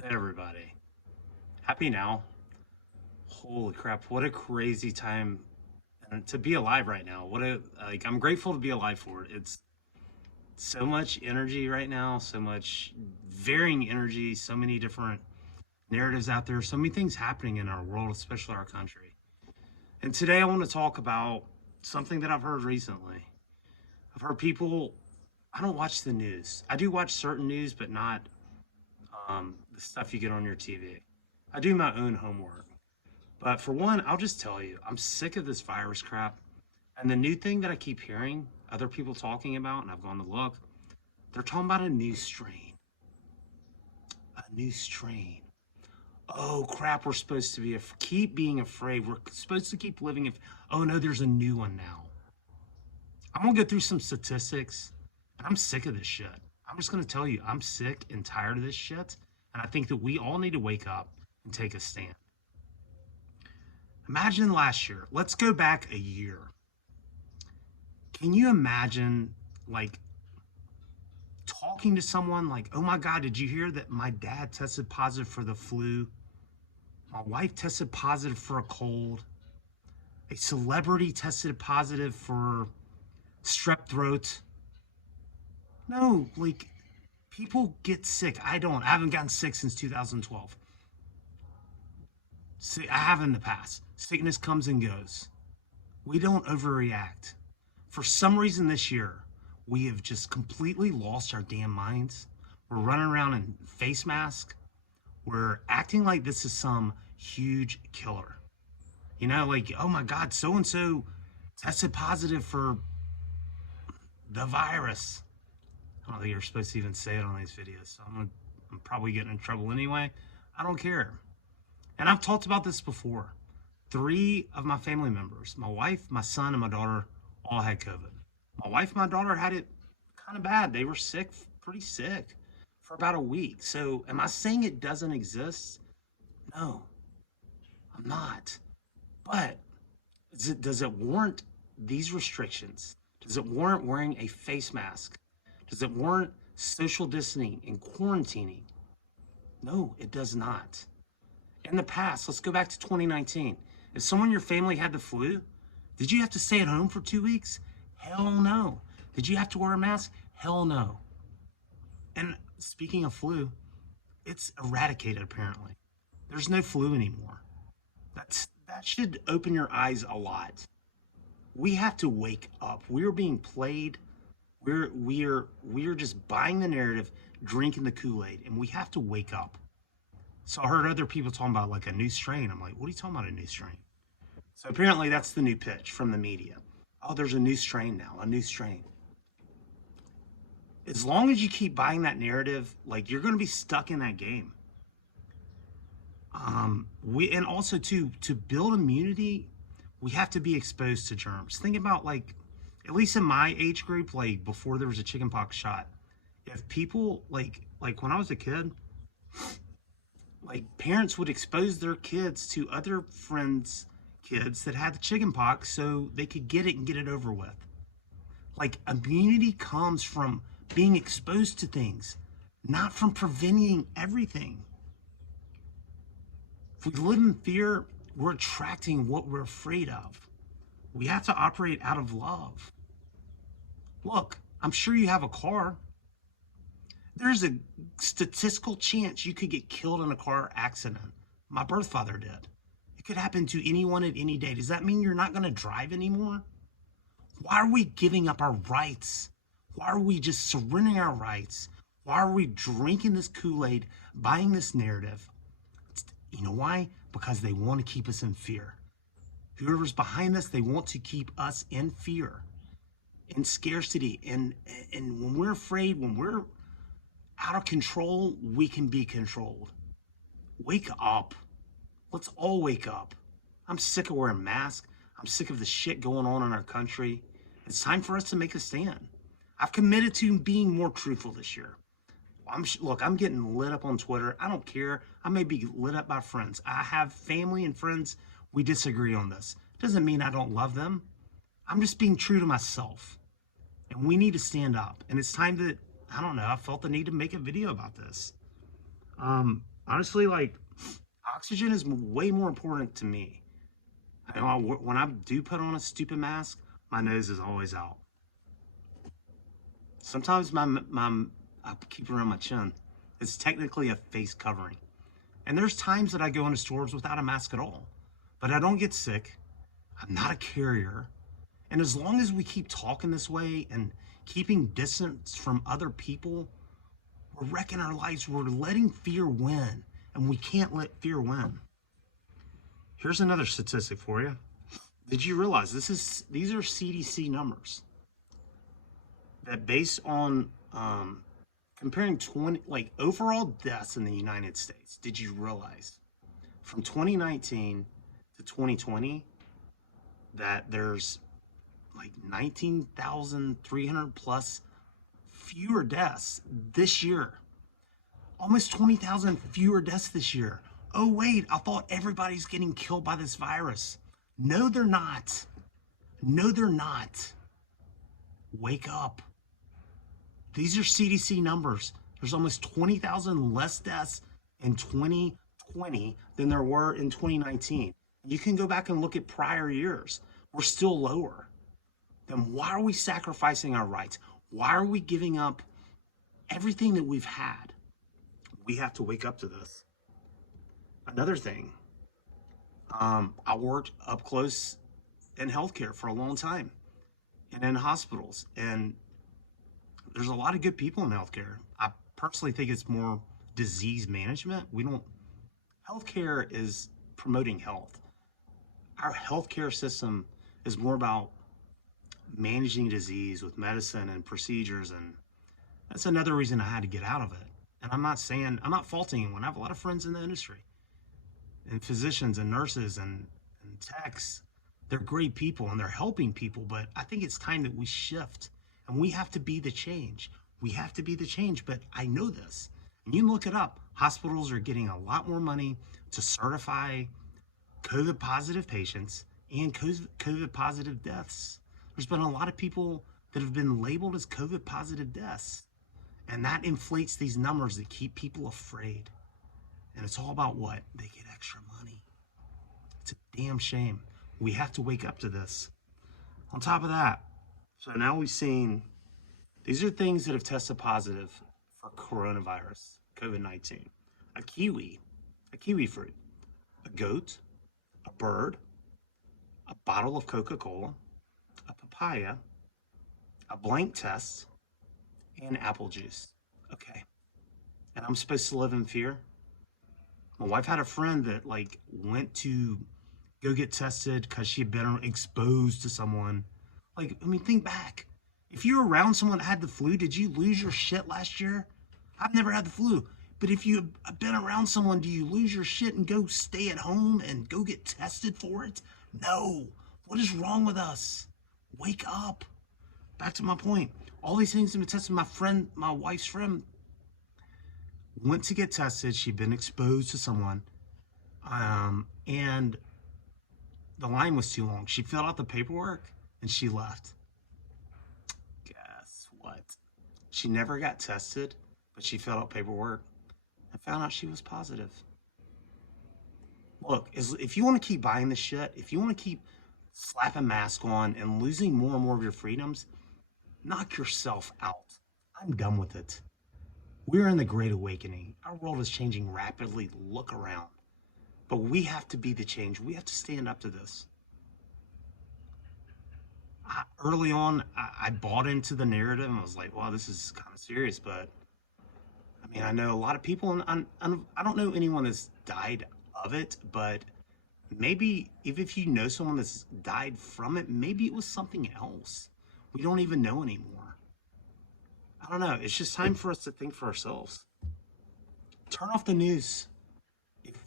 Hey everybody. Happy now. Holy crap, what a crazy time and to be alive right now. I'm grateful to be alive for it. It's so much energy right now, so much varying energy, so many different narratives out there, so many things happening in our world, especially our country. And today I want to talk about something that I've heard recently. I've heard people I don't watch the news. I do watch certain news, but not the stuff you get on your TV. I do my own homework. But for one, I'll just tell you, I'm sick of this virus crap. And the new thing that I keep hearing other people talking about, and I've gone to look, they're talking about a new strain. A new strain. Oh crap, we're supposed to keep being afraid. We're supposed to keep living if, oh no, there's a new one now. I'm gonna go through some statistics, and I'm sick of this shit. I'm just gonna tell you, I'm sick and tired of this shit. And I think that we all need to wake up and take a stand. Imagine last year. Let's go back a year. Can you imagine, like, talking to someone like, oh my God, did you hear that my dad tested positive for the flu? My wife tested positive for a cold. A celebrity tested positive for strep throat. No, like, people get sick. I don't. I haven't gotten sick since 2012. See, I have in the past. Sickness comes and goes. We don't overreact. For some reason this year, we have just completely lost our damn minds. We're running around in face masks. We're acting like this is some huge killer. You know, like, oh my God, so and so tested positive for the virus. I don't think you're supposed to even say it on these videos, so I'm probably getting in trouble anyway. I don't care. And I've talked about this before. Three of my family members, my wife, my son, and my daughter, all had COVID. My wife and my daughter had it kind of bad. They were sick, pretty sick, for about a week. So, am I saying it doesn't exist? No, I'm not. But does it warrant these restrictions? Does it warrant wearing a face mask? Does it warrant social distancing and quarantining? No, it does not. In the past, let's go back to 2019. If someone in your family had the flu, did you have to stay at home for 2 weeks? Hell no. Did you have to wear a mask? Hell no. And speaking of flu, it's eradicated apparently. There's no flu anymore. That should open your eyes a lot. We have to wake up. We're being played. We're just buying the narrative, drinking the Kool-Aid, and we have to wake up. So I heard other people talking about like a new strain. I'm like, what are you talking about, a new strain? So apparently that's the new pitch from the media. Oh, there's a new strain now, a new strain. As long as you keep buying that narrative, like you're going to be stuck in that game. We and also to build immunity, we have to be exposed to germs. Think about like, at least in my age group, like before there was a chickenpox shot. If people like when I was a kid, like parents would expose their kids to other friends' kids that had the chickenpox so they could get it and get it over with. Like immunity comes from being exposed to things, not from preventing everything. If we live in fear, we're attracting what we're afraid of. We have to operate out of love. Look, I'm sure you have a car. There's a statistical chance you could get killed in a car accident. My birth father did. It could happen to anyone at any day. Does that mean you're not going to drive anymore? Why are we giving up our rights? Why are we just surrendering our rights? Why are we drinking this Kool-Aid, buying this narrative? You know why? Because they want to keep us in fear. Whoever's behind this, they want to keep us in fear, in scarcity. And when we're afraid, when we're out of control, we can be controlled. Wake up. Let's all wake up. I'm sick of wearing masks. I'm sick of the shit going on in our country. It's time for us to make a stand. I've committed to being more truthful this year. Look, I'm getting lit up on Twitter. I don't care. I may be lit up by friends. I have family and friends. We disagree on this. Doesn't mean I don't love them. I'm just being true to myself. And we need to stand up. And it's time that, I don't know, I felt the need to make a video about this. Honestly, like, oxygen is way more important to me. When I do put on a stupid mask, my nose is always out. Sometimes I keep it around my chin. It's technically a face covering. And there's times that I go into stores without a mask at all. But I don't get sick. I'm not a carrier. And as long as we keep talking this way and keeping distance from other people, we're wrecking our lives. We're letting fear win. And we can't let fear win. Here's another statistic for you. Did you realize these are CDC numbers that based on comparing 20 like overall deaths in the United States? Did you realize from 2019 to 2020 that there's like 19,300 plus fewer deaths this year? Almost 20,000 fewer deaths this year. Oh wait, I thought everybody's getting killed by this virus. No, they're not. No, they're not. Wake up. These are CDC numbers. There's almost 20,000 less deaths in 2020 than there were in 2019. You can go back and look at prior years. We're still lower. Then why are we sacrificing our rights? Why are we giving up everything that we've had? We have to wake up to this. Another thing, I worked up close in healthcare for a long time and in hospitals. And there's a lot of good people in healthcare. I personally think it's more disease management. Healthcare is promoting health. Our healthcare system is more about managing disease with medicine and procedures. And that's another reason I had to get out of it. And I'm not faulting anyone. I have a lot of friends in the industry and physicians and nurses and techs. They're great people and they're helping people, but I think it's time that we shift and we have to be the change. We have to be the change, but I know this. And you can look it up. Hospitals are getting a lot more money to certify COVID positive patients and COVID positive deaths. There's been a lot of people that have been labeled as COVID positive deaths. And that inflates these numbers that keep people afraid. And it's all about what? They get extra money. It's a damn shame. We have to wake up to this. On top of that, so now we've seen, these are things that have tested positive for coronavirus, COVID-19. A kiwi fruit, a goat, a bird, a bottle of Coca-Cola, a papaya, a blank test, and apple juice. Okay. And I'm supposed to live in fear? My wife had a friend that went to go get tested because she had been exposed to someone. Think back. If you're around someone that had the flu, did you lose your shit last year? I've never had the flu. But if you've been around someone, do you lose your shit and go stay at home and go get tested for it? No. What is wrong with us? Wake up. Back to my point. All these things have been tested. My wife's friend, went to get tested. She'd been exposed to someone. And the line was too long. She filled out the paperwork and she left. Guess what? She never got tested, but she filled out paperwork and found out she was positive. Look, if you want to keep buying this shit, if you want to keep slapping masks on and losing more and more of your freedoms, knock yourself out. I'm done with it. We're in the Great Awakening. Our world is changing rapidly. Look around. But we have to be the change. We have to stand up to this. Early on, I bought into the narrative and I was like, wow, this is kind of serious. But I know a lot of people, and I don't know anyone that's died of it, but maybe if you know someone that's died from it, maybe it was something else. We don't even know anymore. I don't know. It's just time for us to think for ourselves. Turn off the news.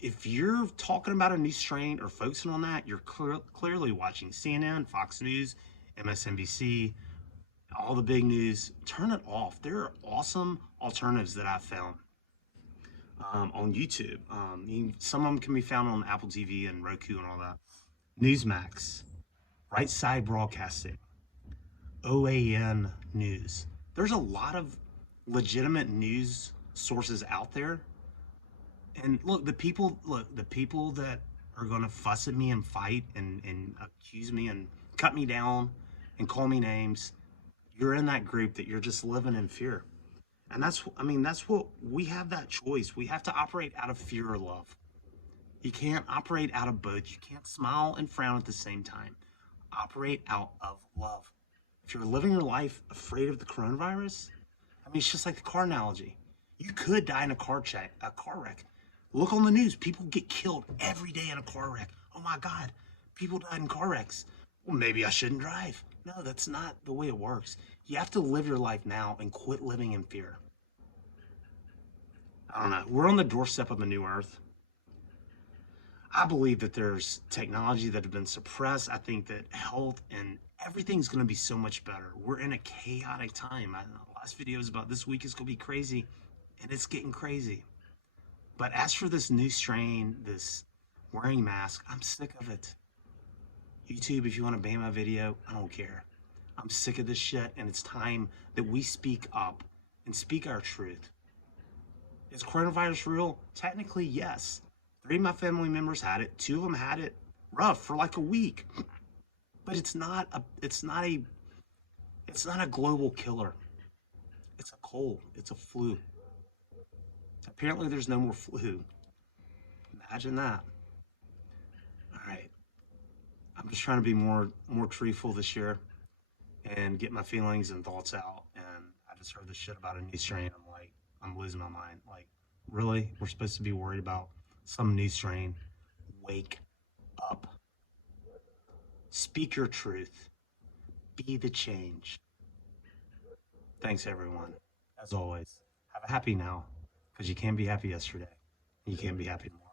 If you're talking about a new strain or focusing on that, you're clearly watching CNN, Fox News, MSNBC, all the big news. Turn it off. There are awesome alternatives that I've found on YouTube. Some of them can be found on Apple TV and Roku and all that. Newsmax, Right Side Broadcasting, OAN News. There's a lot of legitimate news sources out there And look, the people that are gonna fuss at me and fight and accuse me and cut me down and call me names, you're in that group that you're just living in fear. And that's what we have, that choice. We have to operate out of fear or love. You can't operate out of both. You can't smile and frown at the same time. Operate out of love. If you're living your life afraid of the coronavirus, I mean, it's just like the car analogy. You could die in a car wreck. Look on the news. People get killed every day in a car wreck. Oh my God, people died in car wrecks. Well, maybe I shouldn't drive. No, that's not the way it works. You have to live your life now and quit living in fear. I don't know. We're on the doorstep of a new earth. I believe that there's technology that have been suppressed. I think that health and everything's going to be so much better. We're in a chaotic time. I know the last video is about this week is going to be crazy, and it's getting crazy. But as for this new strain, this wearing mask, I'm sick of it. YouTube, if you want to ban my video, I don't care. I'm sick of this shit, and it's time that we speak up and speak our truth. Is coronavirus real? Technically, yes. 3 of my family members had it. 2 of them had it rough for like a week. But it's not a global killer. It's a cold. It's a flu. Apparently there's no more flu. Imagine that. All right. I'm just trying to be more truthful this year and get my feelings and thoughts out. And I just heard this shit about a new strain. I'm like, I'm losing my mind. Like, really? We're supposed to be worried about some new strain? Wake up. Speak your truth. Be the change. Thanks, everyone. As always, have a happy now, because you can't be happy yesterday. You can't be happy tomorrow.